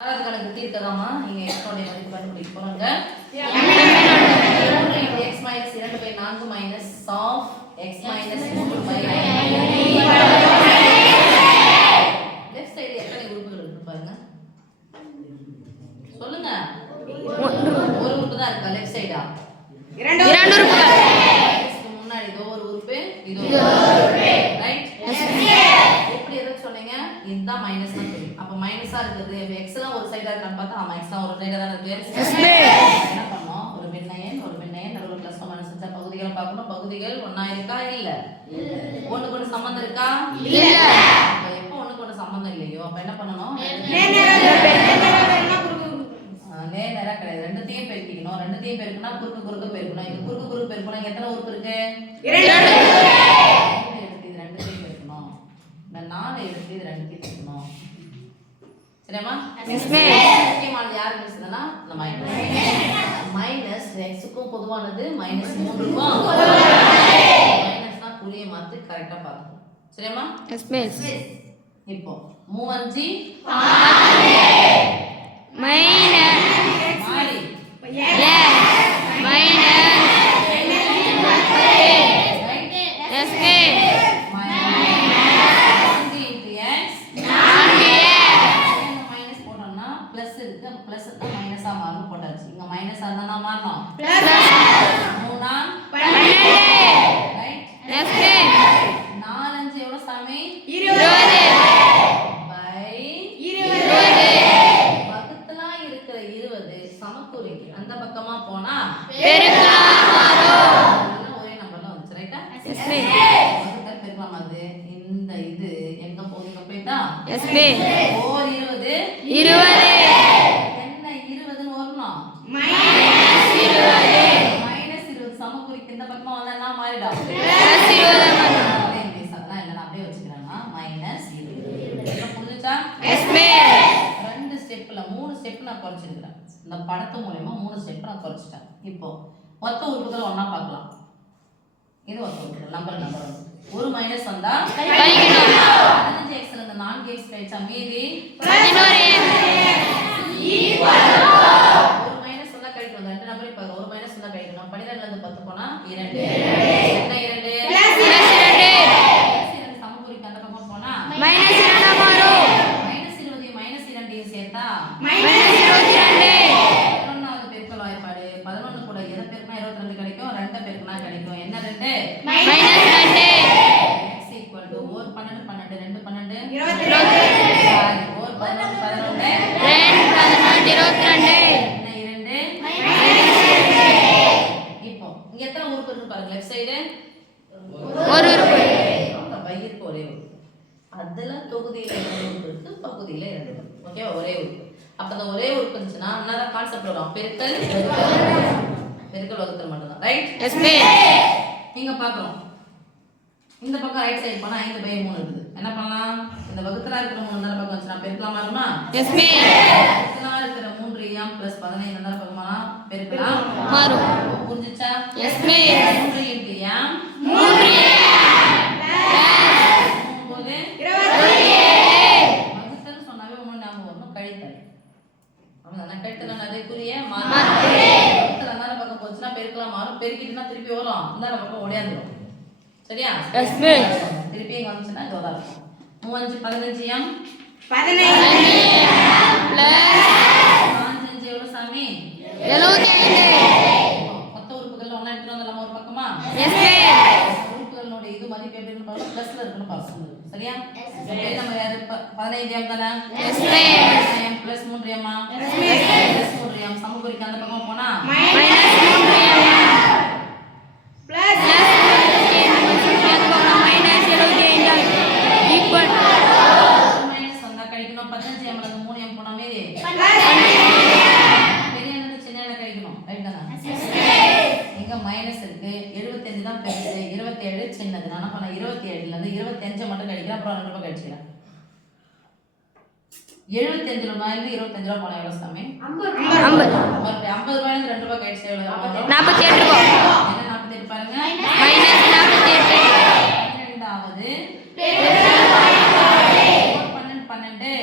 ஆறாவது கணக்கு தீர்க்கதாமா நீங்க x உடைய மதிப்பு கண்டுபிடிக்க போறாங்க. x minus 2/4 minus of x minus 3/5. Left side எத்தனை உறுப்புகள் இருக்கு பாருங்க. சொல்லுங்க. ஒரு உறுப்பு தான் இருக்கா லெஃப்ட் சைடா? இரண்டு உறுப்புகள். இதுக்கு முன்னாடி இதோ ஒரு உறுப்பு, இதோ ஒரு உறுப்பு. ரைட்? எப்படி எதை சொன்னீங்க? இதுதான் மைனஸ் தான் தெரியும். அப்ப மைனஸா இருக்குது. x எல்லாம் ஒரு சைடா இருக்கான்னு பார்த்தா ஆமா x எல்லாம் ஒரு சைடா தான் இருக்கு. என்ன பண்ணோம்? ஒரு பின்னையன் நடுவுல பிளஸ் மைனஸ் வச்சா பகுதிகளை பார்க்கணும். பகுதிகள் ஒண்ணா இருக்கா இல்ல? ஒண்ணுக்கு ஒண்ணு சம்பந்தம் இருக்கா? இல்ல. அப்ப எப்ப ஒண்ணுக்கு ஒண்ணு சம்பந்தம் இல்லையோ அப்ப என்ன பண்ணணும்? நேரா கிடையாது. ரெண்டுத்தையும் பெருக்கிக்கணும். ரெண்டுத்தையும் பெருக்கினா குறுக்கு பெருக்கணும். இது குறுக்கு பெருக்கணும். இங்க எத்தனை உறுப்பு இருக்கு? 2 எடுத்து இது ரெண்டுத்தையும் பெருக்கணும். இந்த 4 எடுத்து இது ரெண்டுத்தையும் பெருக்கணும். சரியாமா? எஸ் மே. முக்கியமானது யாருக்கு பேசுறதுன்னா இந்த மைனஸ் x-க்கும் பொதுவானது -3க்கும் மைனஸ்னா குறிய மாத்தி கரெக்ட்டா பாத்துக்கணும். சரியாமா? எஸ் மே. இப்போ 3 5 மைனஸ் மாறி சமக்குறிக்கு அந்த பக்கமா போனா பெருக்கலாம் வரும். ஒரே நம்பர்ல வந்துச்சு ரைட்டா? எஸ் மே. வகுத்தல் பெருக்கலாம் அது இந்த இது எங்க போகுது போய்டா? எஸ் மே. 4 20 என்ன 20 ன்னு வரணும்? -20 சமக்குறிக்கு இந்த பக்கமா வந்தா என்ன மாறிடா? +20 மாறிடும். அதே பேசலாம் இல்ல நான் அப்படியே வச்சுக்கறேன்னா -20 என்ன புரிஞ்சுச்சா? எஸ் மே. ரெண்டு ஸ்டெப்ல 3 ஸ்டெப் நான் குறைச்சிருக்கேன். இந்த படத்து மூலமா 3 ஸ்டெப் நான் குறைச்சிட்டேன். இப்போ மொத்த உறுப்புகளை ஒண்ணா பார்க்கலாம். இது ஒத்த உறுப்புகள் நம்பர் ஒரு மைனஸ் வந்தா கழிக்கணும். 15x ல இருந்து 4x கழிச்சா மீதி 11x ஒரு மைனஸ் வந்தா கழிக்கணும். ரெண்டு நம்பரை பாருங்க. ஒரு மைனஸ் வந்தா கழிக்கணும். 12 ல இருந்து 10 போனா 2 என்ன 2 +2 சமக்குறிக்கு அந்த பக்கம் போனா -2 மாறும். -20 -2 சேர்த்தா -22 இப்போ இங்க எத்தனை உறுப்பு இருக்கு பாருங்க. லெஃப்ட் சைடு ஒரு உறுப்பு. அந்த பையிற்கு ஒரே உறுப்பு. அதுல தொகுதியில உறுப்பு இருக்கு, பகுதியில இருக்கு. ஓகே ஒரே உறுப்பு. அப்ப அந்த ஒரே உறுப்பு இருந்துச்சுன்னா என்னடா கான்செப்ட் வரும்? பெருக்கல் வகுத்தல் மட்டும் தான். ரைட்? எஸ் மே. நீங்க பார்க்கணும். இந்த பக்கம் ரைட் சைடு போனா 5/3 இருக்குது. என்ன பண்ணலாம்? இந்த வகுத்தலா இருக்கிற 3 இந்த பக்கம் வந்துச்சுனா பெருக்கலாம் மாறுமா? எஸ் மே. வகுத்தலா இருக்கிற 3m + 15 இந்த பக்கமா பெருக்கலாம் மாறும். புரிஞ்சுச்சா? எஸ் மே. 3 × m 3 27 வகுத்தல் சொன்னாவே ஒண்ணு ஞாபகம் வரணும். கழித்தல். அவ்வளவுதான். கழித்தல் அதே குறிய மாறும். வகுத்தல் அந்த பக்கம் போச்சுனா பெருக்கலாம் மாறும். பெருக்கிட்டுனா திருப்பி வரும். இந்த பக்கம் ஓடியாந்துரும். சரியா? எஸ் மே. திருப்பி இங்க வந்துச்சுனா இதோட இருக்கும். 3 5 15m 15 + 5 எவ்வளவு சாமி? 75. மொத்த உறுப்புகள் ஒண்ணா எடுத்து வரலாம் ஒரு பக்கமா? எஸ் மே. உறுப்புகளோட இது மதிப்பு எப்படி இருக்கு பாருங்க. பிளஸ்ல இருக்குன்னு பாருங்க. சரியா? இப்போ நம்ம யாரு 15m தானே? எஸ் மே. 15m + 3m எஸ் மே. +3m சமக்குறிக்கு அந்த பக்கம் போனா -3m மைனஸ் இருக்கு. 75 தான் பெருசு, 27 சின்னது. நான் பண்ண 27 ல இருந்து 25 மட்டும் கழிக்கிறேன். அப்புறம் 2 ரூபாய் கழிச்சிக்கிறேன். 75 ரூபாயில 25 ரூபாய் போனா எவ்வளவு சாமி? 50 ரூபாயில இருந்து 2 ரூபாய் கழிச்சா எவ்வளவு? 48 ரூபாய். என்ன 48 பாருங்க. -48 12வது 12 12